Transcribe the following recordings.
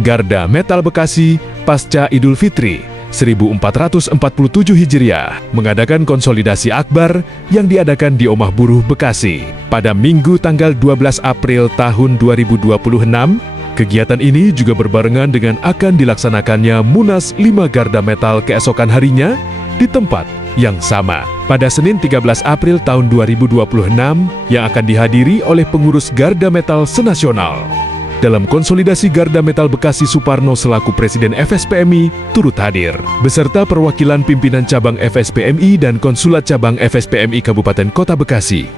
Garda Metal Bekasi pasca Idul Fitri 1447 Hijriah mengadakan konsolidasi akbar yang diadakan di Omah Buruh Bekasi pada Minggu tanggal 12 April tahun 2026. Kegiatan ini juga berbarengan dengan akan dilaksanakannya Munas 5 Garda Metal keesokan harinya di tempat yang sama pada Senin 13 April tahun 2026 yang akan dihadiri oleh pengurus Garda Metal senasional. Dalam konsolidasi Garda Metal Bekasi, Suparno selaku Presiden FSPMI turut hadir, beserta perwakilan pimpinan cabang FSPMI dan konsulat cabang FSPMI Kabupaten Kota Bekasi.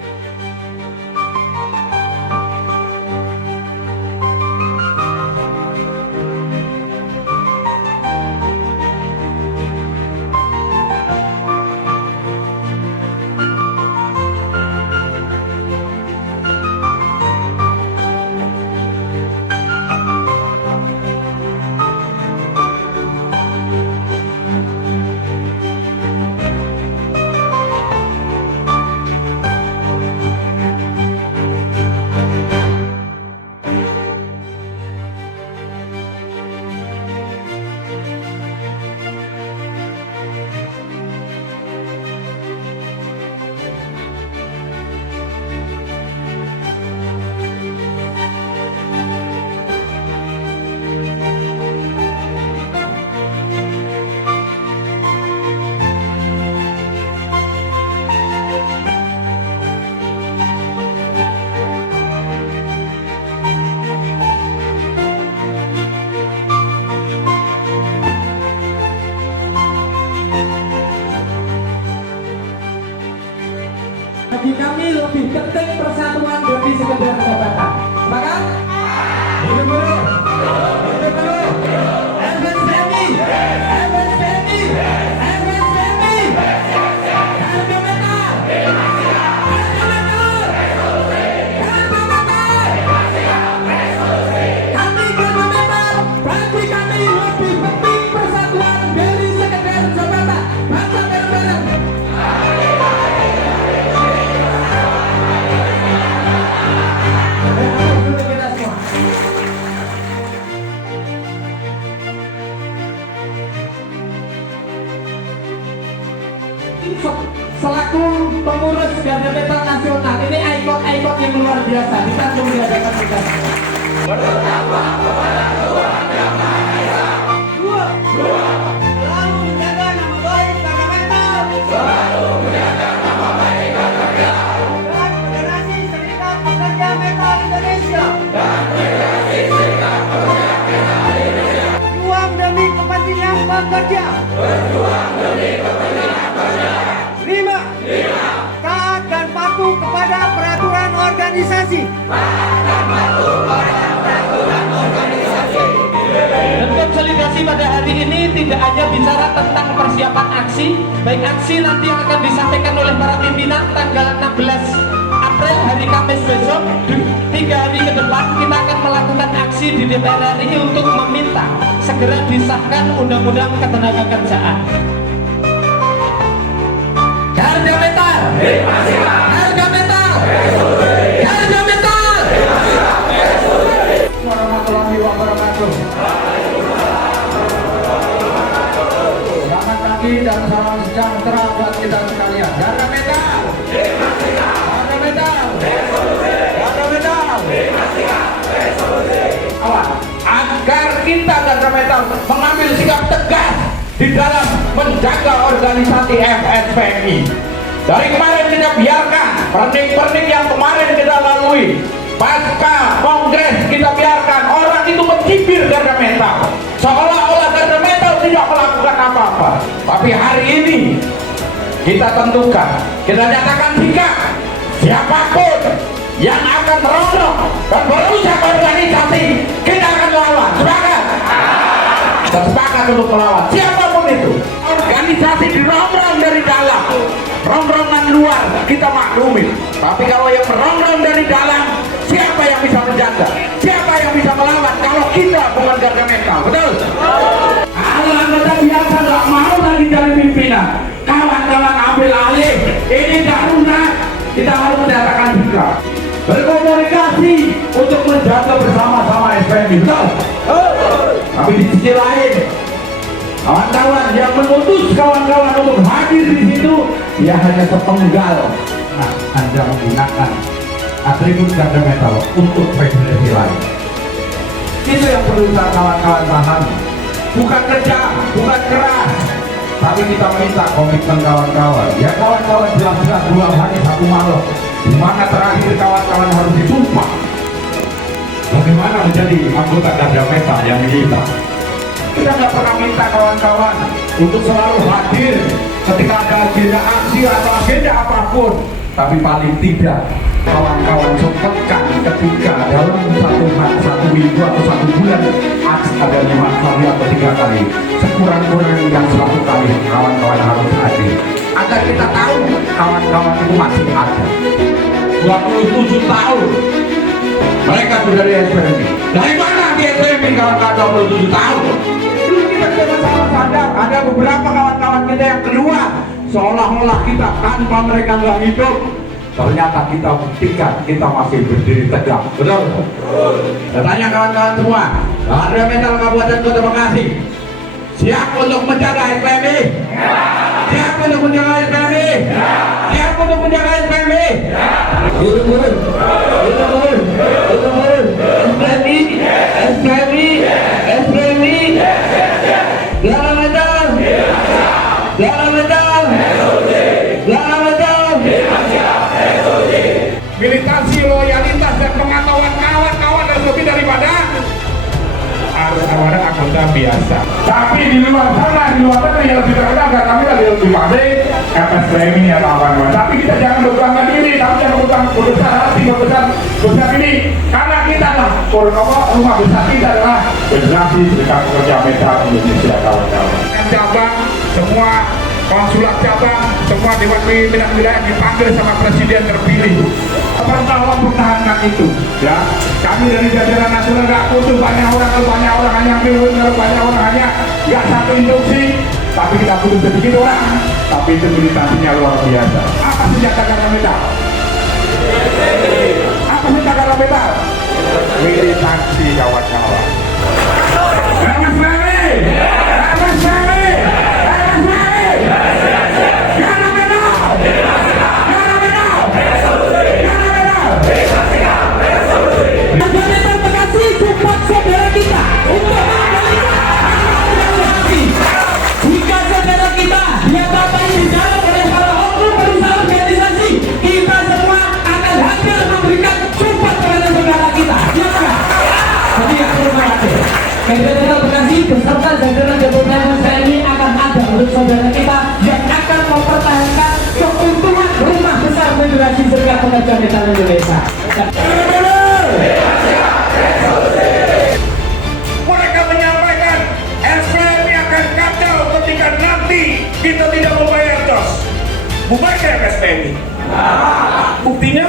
Bagi kami lebih penting persatuan dari sekedar jabatan. Sepakat? Hidup buruh! Hidup buruh! FSPMI! FSPMI! FSPMI! Garda Metal! Garda Metal! Garda Metal! Kami Garda Metal, bagi kami lebih penting persatuan dari sekedar jabatan. Bangsa bareng-bareng. Selaku pengurus Garda Metal Nasional, ini ikon-ikon yang luar biasa. Kita tunggu di hadapan kita. Bertambah kepada Tuhan Yang Maha Esa. Dua. Selalu menjaga nama baik Garda Metal. Selalu menjaga nama baik Garda Metal. Dan Federasi Serikat Pekerja Metal Indonesia. Dan Federasi Serikat Pekerja Metal Indonesia. Berjuang demi kepentingan pekerja. Berjuang demi kepentingan pekerja. 5. Taat dan patuh kepada peraturan organisasi. Dan konsolidasi pada hari ini tidak hanya bicara tentang persiapan aksi, baik aksi nanti yang akan disampaikan oleh para pimpinan tanggal 16 April hari Kamis besok. 3 hari ke depan kita akan melakukan aksi di DPR RI untuk meminta segera disahkan Undang-Undang Ketenagakerjaan. Garda Metal! Garda Metal! Garda Metal! Warahmatullahi wabarakatuh. Selamat pagi dan salam sejahtera buat kita sekalian. Garda Metal! Garda Metal! Garda Metal! Agar kita Garda Metal mengambil sikap tegas di dalam menjaga organisasi FSPMI. Dari kemarin kita biarkan pernik-pernik yang kemarin kita lalui, pasca kongres kita biarkan orang itu mencibir Garda Metal, seolah-olah Garda Metal tidak melakukan apa-apa. Tapi hari ini kita tentukan, kita nyatakan sikap, siapapun yang akan merongrong dan merusak organisasi, kita akan lawan. Sepakat? Kita sepakat untuk melawan siapapun itu. Organisasi dirongrong dari dalam, rongrongan luar kita maklumin. Tapi kalau yang merongrong dari dalam, siapa yang bisa menjaga? Siapa yang bisa melawan kalau kita bukan Garda Metal? Betul? Kalau anggota biasa nggak mau lagi dari pimpinan, kawan-kawan ambil alih. Ini darurat, kita harus menyatakan sikap, berkomunikasi untuk menjaga bersama-sama SPMI. Betul? Tapi di sisi lain, kawan-kawan yang menuntut kawan-kawan untuk hadir di situ, dia hanya sepenggal. Nah, Anda menggunakan atribut garda metal untuk federasi lain. Itu yang perlu kawan-kawan pahami. Bukan kejam, bukan keras, tapi kita minta komitmen kawan-kawan. Ya kawan-kawan jelas-jelas 2 hari 1 malam, di mana terakhir kawan-kawan harus disumpah bagaimana menjadi anggota garda metal yang kita. Kita nggak pernah minta kawan-kawan untuk selalu hadir ketika ada agenda aksi atau agenda apapun, tapi paling tidak kawan-kawan sempatkan ketika dalam satu minggu atau 1 bulan ada 5 kali atau 3 kali, sekurang-kurangnya yang 1 kali kawan-kawan harus hadir agar kita tahu kawan-kawan itu masih ada. 27 tahun mereka sudah di SPMI. Dari mana di SPMI kawan-kawan 27 tahun? Dulu kita sama-sama sadar ada beberapa kawan-kawan kita yang keluar seolah-olah kita tanpa mereka nggak hidup. Ternyata kita buktikan kita masih berdiri tegak. Betul? Saya tanya kawan-kawan semua, garda metal Kabupaten Kota Bekasi siap untuk menjaga SPMI? Siap untuk menjaga SPMI? Siap untuk menjaga SPMI? Turun. SPMI, garda metal, garda metal, garda metal. Militansi, loyalitas, dan pengetahuan kawan-kawan dan lebih daripada harus ada anggota biasa. Tapi di luar sana yang lebih terkenal karena kami lagi lebih pandai FSPMI ya kawan-kawan. Tapi kita jangan berbangga diri, tapi jangan berbesar hati, besar ini. Karena kita lah, rumah besar kita adalah Federasi Serikat Pekerja Metal Indonesia kawan-kawan. Cabang, semua konsulat cabang, semua dewan pimpinan wilayah dipanggil sama presiden terpilih. Tolong pertahankan itu, ya. Kami dari jajaran nasional nggak butuh banyak orang, kalau banyak orang hanya banyak orang hanya nggak satu instruksi, tapi kita butuh sedikit orang, tapi itu militansinya luar biasa. Apa senjata garda metal? Apa senjata garda metal? Militansi kawan-kawan. Federasi Bekasi beserta jajaran Departemen TNI akan ada untuk saudara kita yang akan mempertahankan keuntungan rumah besar Federasi Serikat Pekerja Metal Indonesia. Mereka menyampaikan SPMI akan kacau ketika nanti kita tidak membayar COS. Bubarkan SPMI. Buktinya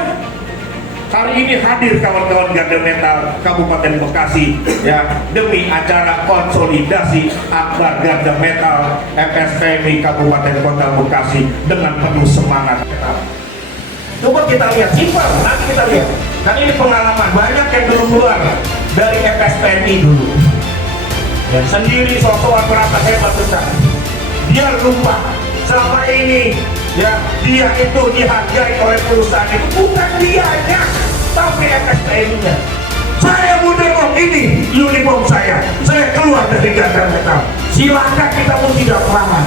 hari ini hadir kawan-kawan garda metal Kabupaten Bekasi ya demi acara konsolidasi akbar garda metal FSPMI Kabupaten Kota Bekasi dengan penuh semangat. Coba kita lihat simpel, nanti kita lihat. Kan ini pengalaman banyak yang dulu keluar dari FSPMI dulu. Dan sendiri sosokan merasa hebat besar. Dia lupa selama ini ya dia itu dihargai oleh perusahaan itu bukan dianya, tapi FSPMI-nya. Saya mundur, ini uniform saya keluar dari garda metal. Silakan kita pun tidak paham.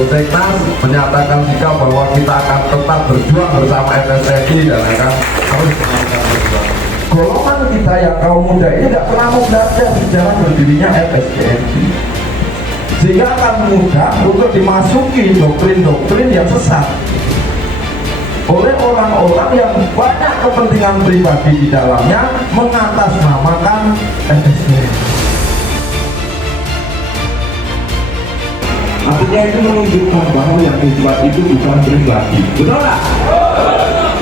Teknas menyatakan sikap bahwa kita akan tetap berjuang bersama FSPMI dan akan terus melakukan berjuang. Golongan kita yang kaum muda ini tidak pernah mau belajar sejarah berdirinya FSPMI, sehingga akan mudah untuk dimasuki doktrin-doktrin yang sesat oleh orang-orang yang banyak kepentingan pribadi di dalamnya mengatasnamakan FSPMI. Artinya itu menunjukkan bahwa yang hebat itu bukan pribadi, betul tak?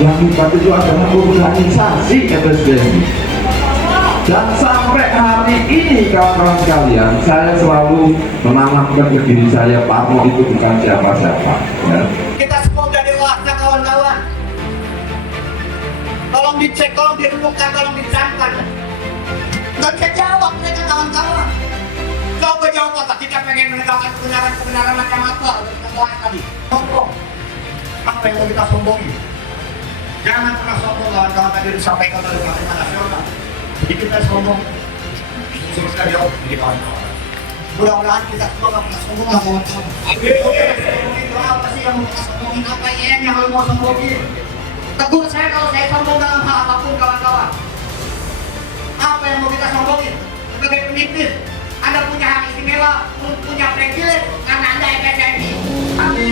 Yang hebat itu adalah organisasi FSPMI. Dan sampai hari ini kawan-kawan sekalian, saya selalu menanamkan ke diri saya, Parno itu bukan siapa-siapa ya. Kita semua udah dewasa kawan-kawan. Tolong dicek, tolong dirumukkan, tolong dicamkan. Gak bisa jawab mereka kawan-kawan. Coba jawab apa? Kita pengen menegakkan kebenaran macam apa? Kita bahas tadi. Sombong. Apa yang mau kita sombongi? Jangan pernah sombong kawan-kawan, tadi disampaikan oleh Panglima Nasional. Jadi kita sombong. Sebutkan jawab jadi kawan-kawan. Mudah-mudahan kita semua nggak pernah sombong lah kawan-kawan. Oke, itu apa sih yang mau kita sombongin? Apa yang mau sombongin? Tegur saya kalau saya sombong dalam hal apapun kawan-kawan. Apa yang mau kita sombongin? Sebagai pemimpin, Anda punya hak istimewa, punya privilege karena Anda FSMI. Tapi